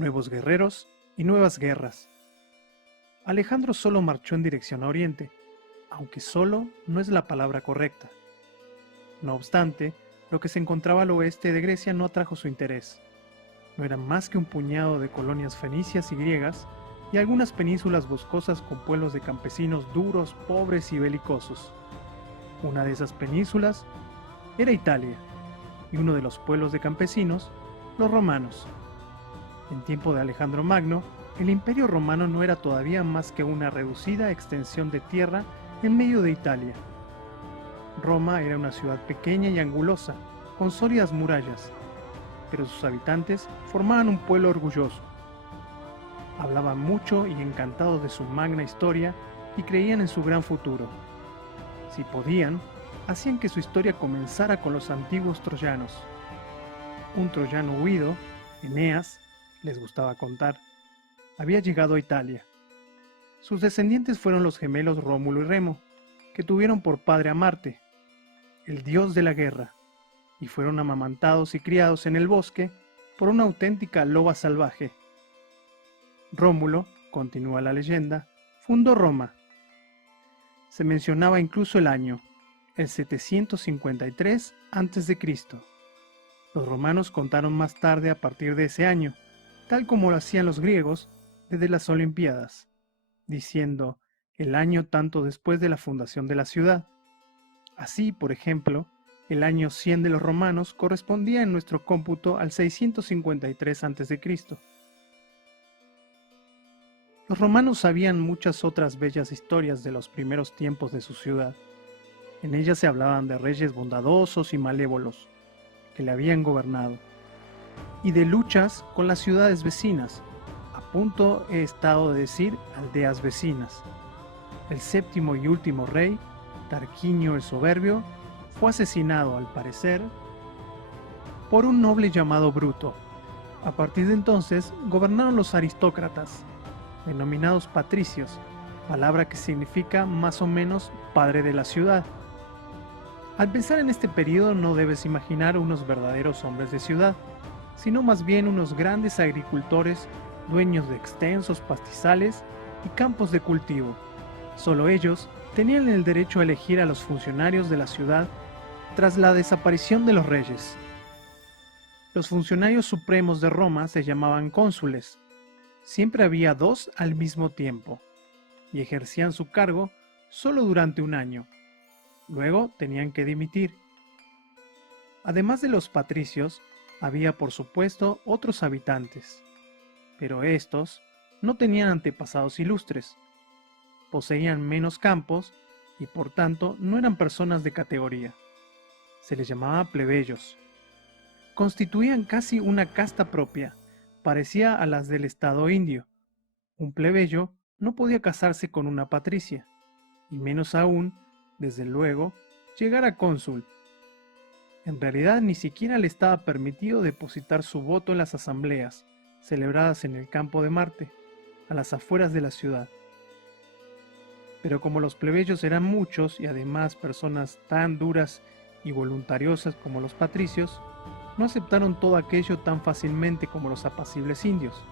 nuevos guerreros y nuevas guerras. Alejandro solo marchó en dirección a Oriente, aunque solo no es la palabra correcta. No obstante, lo que se encontraba al oeste de Grecia no atrajo su interés. No eran más que un puñado de colonias fenicias y griegas y algunas penínsulas boscosas con pueblos de campesinos duros, pobres y belicosos. Una de esas penínsulas era Italia, y uno de los pueblos de campesinos, los romanos. En tiempo de Alejandro Magno, el Imperio Romano no era todavía más que una reducida extensión de tierra en medio de Italia. Roma era una ciudad pequeña y angulosa, con sólidas murallas, pero sus habitantes formaban un pueblo orgulloso. Hablaban mucho y encantados de su magna historia y creían en su gran futuro. Si podían, hacían que su historia comenzara con los antiguos troyanos. Un troyano huido, Eneas, les gustaba contar, había llegado a Italia. Sus descendientes fueron los gemelos Rómulo y Remo, que tuvieron por padre a Marte, el dios de la guerra, y fueron amamantados y criados en el bosque por una auténtica loba salvaje. Rómulo, continúa la leyenda, fundó Roma. Se mencionaba incluso el año, el 753 a.C. Los romanos contaron más tarde a partir de ese año, tal como lo hacían los griegos desde las Olimpiadas, diciendo el año tanto después de la fundación de la ciudad. Así, por ejemplo, el año 100 de los romanos correspondía en nuestro cómputo al 653 a.C. Los romanos sabían muchas otras bellas historias de los primeros tiempos de su ciudad. En ellas se hablaban de reyes bondadosos y malévolos que le habían gobernado, y de luchas con las ciudades vecinas. A punto he estado de decir aldeas vecinas. El séptimo y último rey, Tarquinio el Soberbio, fue asesinado, al parecer, por un noble llamado Bruto. A partir de entonces gobernaron los aristócratas, denominados patricios, palabra que significa más o menos padre de la ciudad. Al pensar en este periodo no debes imaginar unos verdaderos hombres de ciudad, sino más bien unos grandes agricultores, dueños de extensos pastizales y campos de cultivo. Solo ellos tenían el derecho a elegir a los funcionarios de la ciudad tras la desaparición de los reyes. Los funcionarios supremos de Roma se llamaban cónsules. Siempre había dos al mismo tiempo, y ejercían su cargo solo durante un año. Luego tenían que dimitir. Además de los patricios, había por supuesto otros habitantes, pero estos no tenían antepasados ilustres, poseían menos campos y por tanto no eran personas de categoría. Se les llamaba plebeyos. Constituían casi una casta propia, parecía a las del estado indio. Un plebeyo no podía casarse con una patricia, y menos aún, desde luego, llegar a cónsul. En realidad ni siquiera le estaba permitido depositar su voto en las asambleas, celebradas en el campo de Marte, a las afueras de la ciudad. Pero como los plebeyos eran muchos y además personas tan duras y voluntariosas como los patricios, no aceptaron todo aquello tan fácilmente como los apacibles indios.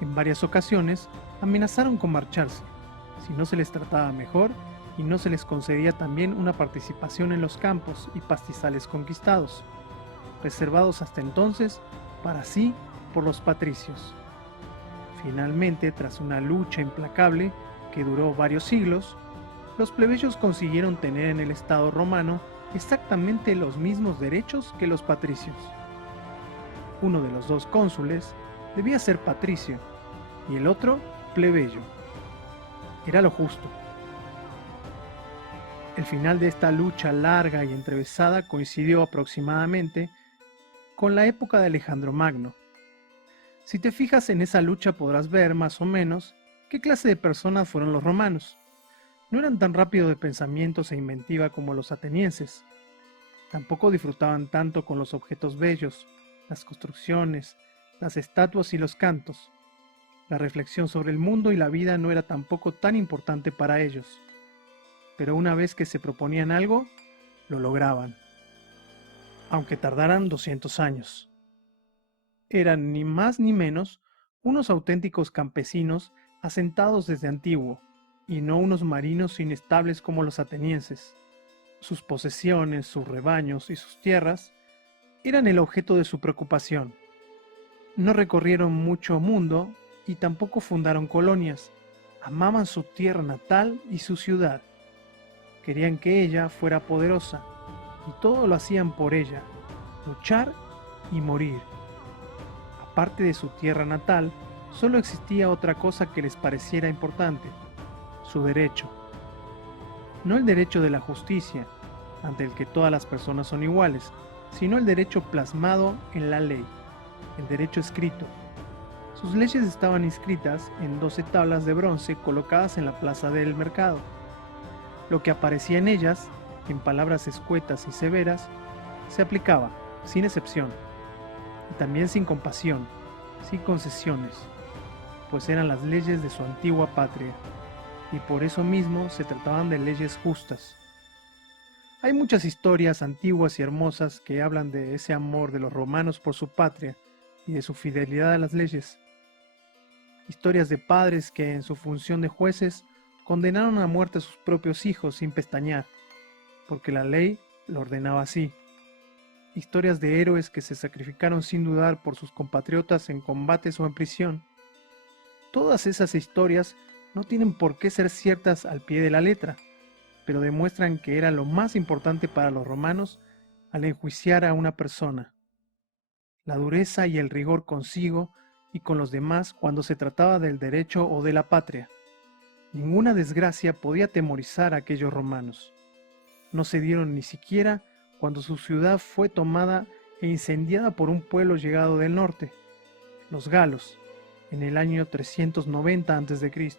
En varias ocasiones amenazaron con marcharse, si no se les trataba mejor y no se les concedía también una participación en los campos y pastizales conquistados, reservados hasta entonces para sí por los patricios. Finalmente, tras una lucha implacable que duró varios siglos, los plebeyos consiguieron tener en el Estado romano exactamente los mismos derechos que los patricios. Uno de los dos cónsules debía ser patricio y el otro plebeyo. Era lo justo. El final de esta lucha larga y entrevesada coincidió aproximadamente con la época de Alejandro Magno. Si te fijas en esa lucha podrás ver más o menos qué clase de personas fueron los romanos. No eran tan rápidos de pensamientos e inventiva como los atenienses. Tampoco disfrutaban tanto con los objetos bellos, las construcciones, las estatuas y los cantos. La reflexión sobre el mundo y la vida no era tampoco tan importante para ellos. Pero una vez que se proponían algo, lo lograban, aunque tardaran 200 años. Eran ni más ni menos unos auténticos campesinos asentados desde antiguo, y no unos marinos inestables como los atenienses. Sus posesiones, sus rebaños y sus tierras eran el objeto de su preocupación. No recorrieron mucho mundo y tampoco fundaron colonias. Amaban su tierra natal y su ciudad. Querían que ella fuera poderosa y todo lo hacían por ella, luchar y morir. Aparte de su tierra natal, solo existía otra cosa que les pareciera importante: su derecho. No el derecho de la justicia, ante el que todas las personas son iguales, sino el derecho plasmado en la ley, el derecho escrito. Sus leyes estaban inscritas en 12 tablas de bronce colocadas en la plaza del mercado. Lo que aparecía en ellas, en palabras escuetas y severas, se aplicaba, sin excepción, y también sin compasión, sin concesiones, pues eran las leyes de su antigua patria, y por eso mismo se trataban de leyes justas. Hay muchas historias antiguas y hermosas que hablan de ese amor de los romanos por su patria y de su fidelidad a las leyes. Historias de padres que, en su función de jueces, condenaron a muerte a sus propios hijos sin pestañear, porque la ley lo ordenaba así. Historias de héroes que se sacrificaron sin dudar por sus compatriotas en combates o en prisión. Todas esas historias no tienen por qué ser ciertas al pie de la letra, pero demuestran que era lo más importante para los romanos al enjuiciar a una persona: la dureza y el rigor consigo y con los demás cuando se trataba del derecho o de la patria. Ninguna desgracia podía atemorizar a aquellos romanos. No cedieron ni siquiera cuando su ciudad fue tomada e incendiada por un pueblo llegado del norte, los galos, en el año 390 a.C.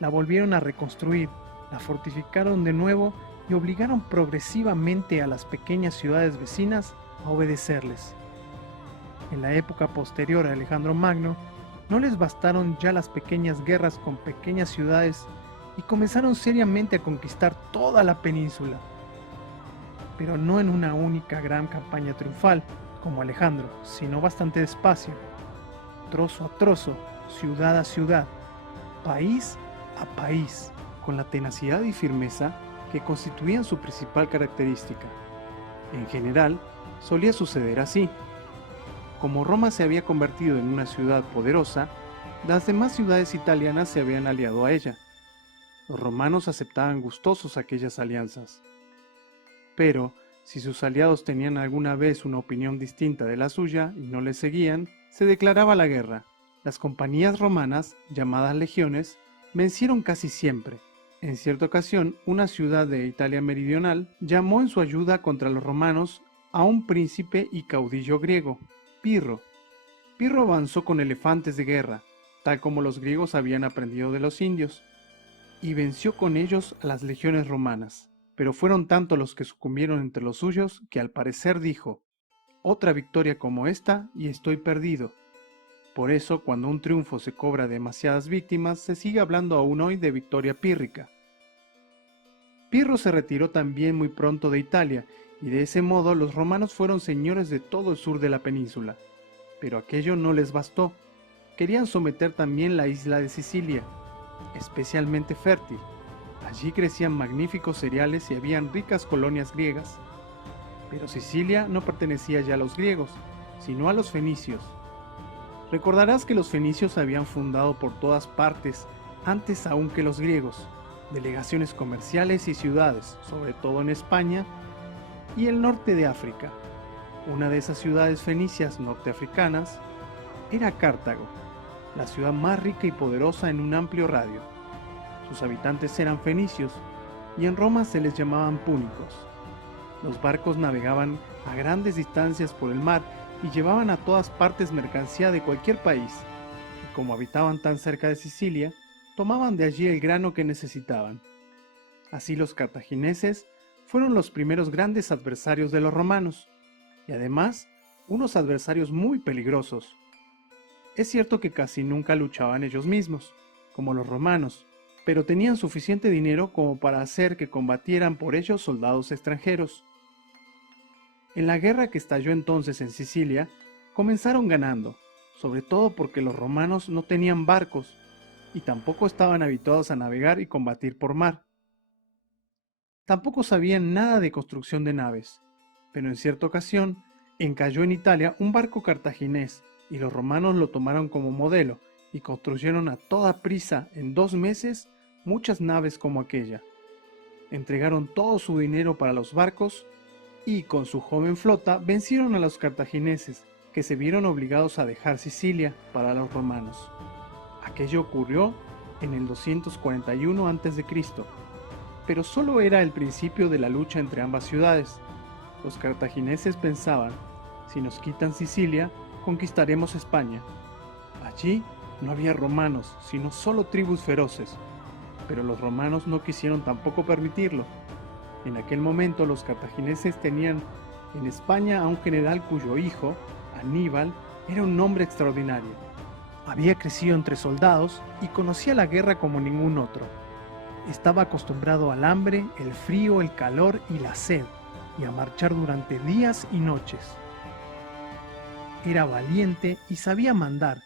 La volvieron a reconstruir, la fortificaron de nuevo y obligaron progresivamente a las pequeñas ciudades vecinas a obedecerles. En la época posterior a Alejandro Magno, no les bastaron ya las pequeñas guerras con pequeñas ciudades y comenzaron seriamente a conquistar toda la península. Pero no en una única gran campaña triunfal, como Alejandro, sino bastante despacio, trozo a trozo, ciudad a ciudad, país a país, con la tenacidad y firmeza que constituían su principal característica. En general, solía suceder así. Como Roma se había convertido en una ciudad poderosa, las demás ciudades italianas se habían aliado a ella. Los romanos aceptaban gustosos aquellas alianzas. Pero, si sus aliados tenían alguna vez una opinión distinta de la suya y no les seguían, se declaraba la guerra. Las compañías romanas, llamadas legiones, vencieron casi siempre. En cierta ocasión, una ciudad de Italia meridional llamó en su ayuda contra los romanos a un príncipe y caudillo griego, Pirro. Pirro avanzó con elefantes de guerra, tal como los griegos habían aprendido de los indios, y venció con ellos a las legiones romanas. Pero fueron tantos los que sucumbieron entre los suyos que al parecer dijo: otra victoria como esta y estoy perdido. Por eso, cuando un triunfo se cobra demasiadas víctimas, se sigue hablando aún hoy de victoria pírrica. Pirro se retiró también muy pronto de Italia, y de ese modo los romanos fueron señores de todo el sur de la península. Pero aquello no les bastó. Querían someter también la isla de Sicilia, especialmente fértil. Allí crecían magníficos cereales y habían ricas colonias griegas. Pero Sicilia no pertenecía ya a los griegos, sino a los fenicios. Recordarás que los fenicios habían fundado por todas partes, antes aún que los griegos, delegaciones comerciales y ciudades, sobre todo en España y el norte de África. Una de esas ciudades fenicias norteafricanas era Cartago, la ciudad más rica y poderosa en un amplio radio. Sus habitantes eran fenicios y en Roma se les llamaban púnicos. Los barcos navegaban a grandes distancias por el mar y llevaban a todas partes mercancía de cualquier país, y como habitaban tan cerca de Sicilia, tomaban de allí el grano que necesitaban. Así los cartagineses fueron los primeros grandes adversarios de los romanos, y además unos adversarios muy peligrosos. Es cierto que casi nunca luchaban ellos mismos, como los romanos, pero tenían suficiente dinero como para hacer que combatieran por ellos soldados extranjeros. En la guerra que estalló entonces en Sicilia, Comenzaron ganando, sobre todo porque los romanos no tenían barcos y tampoco estaban habituados a navegar y combatir por mar. Tampoco sabían nada de construcción de naves, pero en cierta ocasión encalló en Italia un barco cartaginés y los romanos lo tomaron como modelo y construyeron a toda prisa en 2 meses muchas naves como aquella. Entregaron todo su dinero para los barcos y con su joven flota vencieron a los cartagineses, que se vieron obligados a dejar Sicilia para los romanos. Aquello ocurrió en el 241 a.C., pero solo era el principio de la lucha entre ambas ciudades. Los cartagineses pensaban, si nos quitan Sicilia, conquistaremos España. Allí no había romanos, sino solo tribus feroces, pero los romanos no quisieron tampoco permitirlo. En aquel momento los cartagineses tenían en España a un general cuyo hijo, Aníbal, era un hombre extraordinario. Había crecido entre soldados y conocía la guerra como ningún otro. Estaba acostumbrado al hambre, el frío, el calor y la sed, y a marchar durante días y noches. Era valiente y sabía mandar,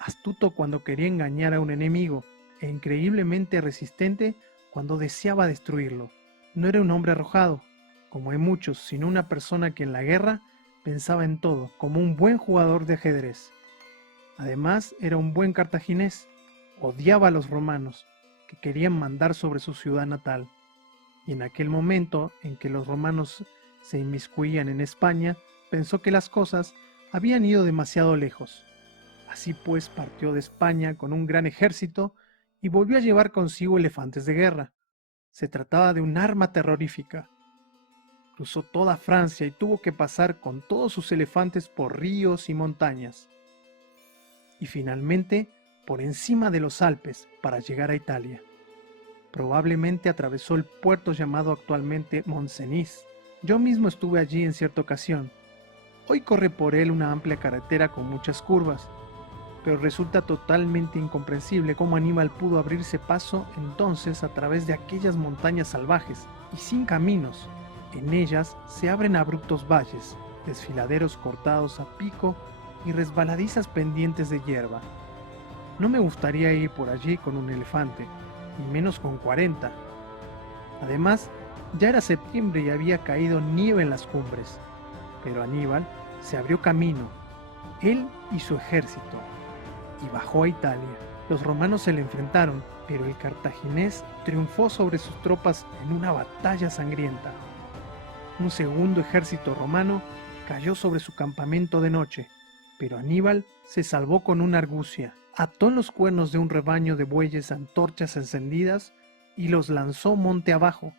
astuto cuando quería engañar a un enemigo, e increíblemente resistente cuando deseaba destruirlo. No era un hombre arrojado, como hay muchos, sino una persona que en la guerra pensaba en todo, como un buen jugador de ajedrez. Además, era un buen cartaginés, odiaba a los romanos, que querían mandar sobre su ciudad natal. Y en aquel momento en que los romanos se inmiscuían en España, pensó que las cosas habían ido demasiado lejos. Así pues partió de España con un gran ejército y volvió a llevar consigo elefantes de guerra. Se trataba de un arma terrorífica. Cruzó toda Francia y tuvo que pasar con todos sus elefantes por ríos y montañas. Y finalmente por encima de los Alpes para llegar a Italia. Probablemente atravesó el puerto llamado actualmente Mont-Cenis. Yo mismo estuve allí en cierta ocasión. Hoy corre por él una amplia carretera con muchas curvas, pero resulta totalmente incomprensible cómo Aníbal pudo abrirse paso entonces a través de aquellas montañas salvajes y sin caminos. En ellas se abren abruptos valles, desfiladeros cortados a pico y resbaladizas pendientes de hierba. No me gustaría ir por allí con un elefante, y menos con 40. Además, ya era septiembre y había caído nieve en las cumbres, pero Aníbal se abrió camino, él y su ejército, y bajó a Italia. Los romanos se le enfrentaron, pero el cartaginés triunfó sobre sus tropas en una batalla sangrienta. Un segundo ejército romano cayó sobre su campamento de noche, pero Aníbal se salvó con una argucia. Ató en los cuernos de un rebaño de bueyes antorchas encendidas y los lanzó monte abajo,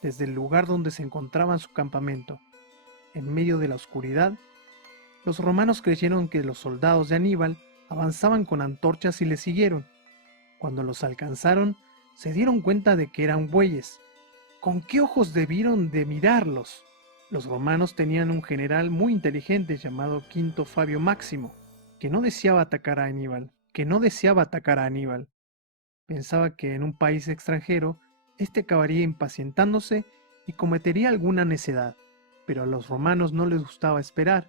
desde el lugar donde se encontraba su campamento. En medio de la oscuridad, los romanos creyeron que los soldados de Aníbal avanzaban con antorchas y le siguieron. Cuando los alcanzaron, se dieron cuenta de que eran bueyes. ¿Con qué ojos debieron de mirarlos? Los romanos tenían un general muy inteligente llamado Quinto Fabio Máximo, que no deseaba atacar a Aníbal. Pensaba que en un país extranjero, éste acabaría impacientándose y cometería alguna necedad, pero a los romanos no les gustaba esperar.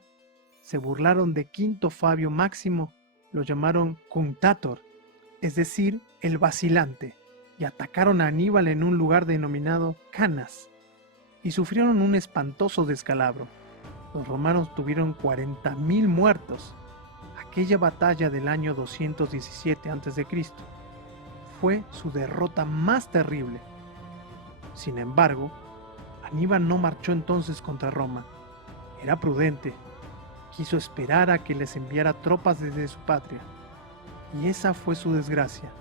Se burlaron de Quinto Fabio Máximo, lo llamaron Cunctator, es decir, el vacilante, y atacaron a Aníbal en un lugar denominado Canas, y sufrieron un espantoso descalabro. Los romanos tuvieron 40.000 muertos. Aquella batalla del año 217 a.C. fue su derrota más terrible. Sin embargo, Aníbal no marchó entonces contra Roma. Era prudente. Quiso esperar a que les enviara tropas desde su patria. Y esa fue su desgracia,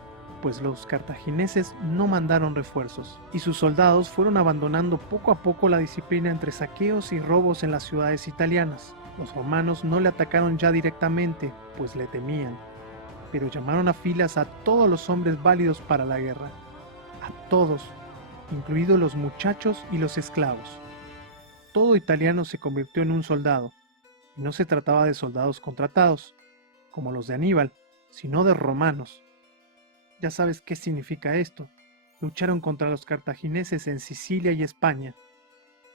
pues los cartagineses no mandaron refuerzos, y sus soldados fueron abandonando poco a poco la disciplina entre saqueos y robos en las ciudades italianas. Los romanos no le atacaron ya directamente, pues le temían, pero llamaron a filas a todos los hombres válidos para la guerra, a todos, incluidos los muchachos y los esclavos. Todo italiano se convirtió en un soldado, y no se trataba de soldados contratados, como los de Aníbal, sino de romanos. Ya sabes qué significa esto. Lucharon contra los cartagineses en Sicilia y España,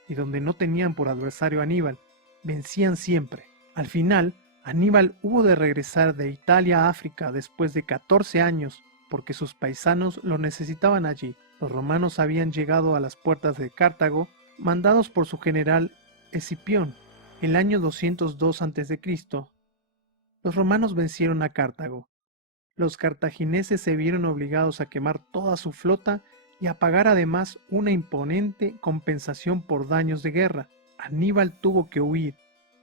y donde no tenían por adversario a Aníbal, vencían siempre. Al final, Aníbal hubo de regresar de Italia a África después de 14 años porque sus paisanos lo necesitaban allí. Los romanos habían llegado a las puertas de Cartago, mandados por su general Escipión. El año 202 a.C., los romanos vencieron a Cartago. Los cartagineses se vieron obligados a quemar toda su flota y a pagar además una imponente compensación por daños de guerra. Aníbal tuvo que huir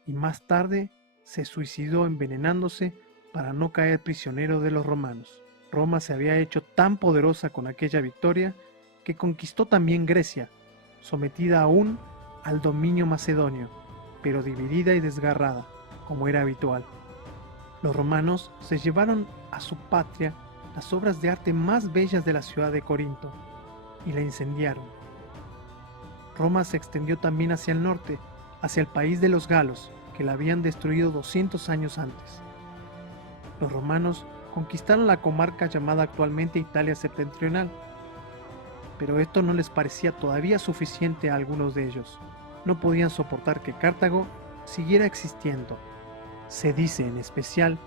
y más tarde se suicidó envenenándose para no caer prisionero de los romanos. Roma se había hecho tan poderosa con aquella victoria que conquistó también Grecia, sometida aún al dominio macedonio, pero dividida y desgarrada, como era habitual. Los romanos se llevaron a su patria las obras de arte más bellas de la ciudad de Corinto y la incendiaron. Roma se extendió también hacia el norte, hacia el país de los galos, que la habían destruido 200 años antes. Los romanos conquistaron la comarca llamada actualmente Italia septentrional, pero esto no les parecía todavía suficiente a algunos de ellos. No podían soportar que Cartago siguiera existiendo. Se dice en especial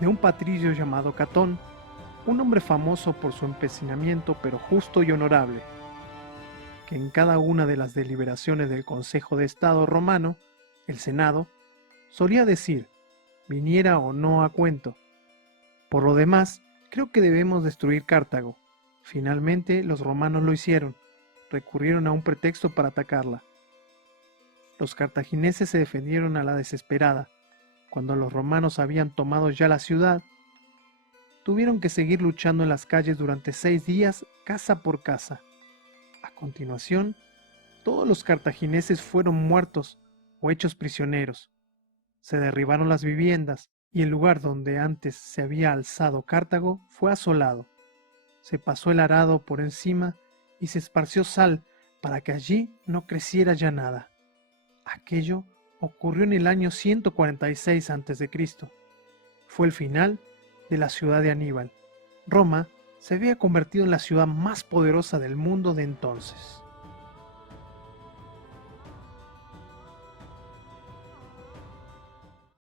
de un patricio llamado Catón, un hombre famoso por su empecinamiento pero justo y honorable, que en cada una de las deliberaciones del Consejo de Estado romano, el Senado, solía decir, viniera o no a cuento. Por lo demás, creo que debemos destruir Cartago. Finalmente los romanos lo hicieron, recurrieron a un pretexto para atacarla. Los cartagineses se defendieron a la desesperada. Cuando los romanos habían tomado ya la ciudad, tuvieron que seguir luchando en las calles durante 6 días, casa por casa. A continuación, todos los cartagineses fueron muertos o hechos prisioneros. Se derribaron las viviendas y el lugar donde antes se había alzado Cartago fue asolado. Se pasó el arado por encima y se esparció sal para que allí no creciera ya nada. Aquello ocurrió en el año 146 a.C. Fue el final de la ciudad de Aníbal. Roma se había convertido en la ciudad más poderosa del mundo de entonces.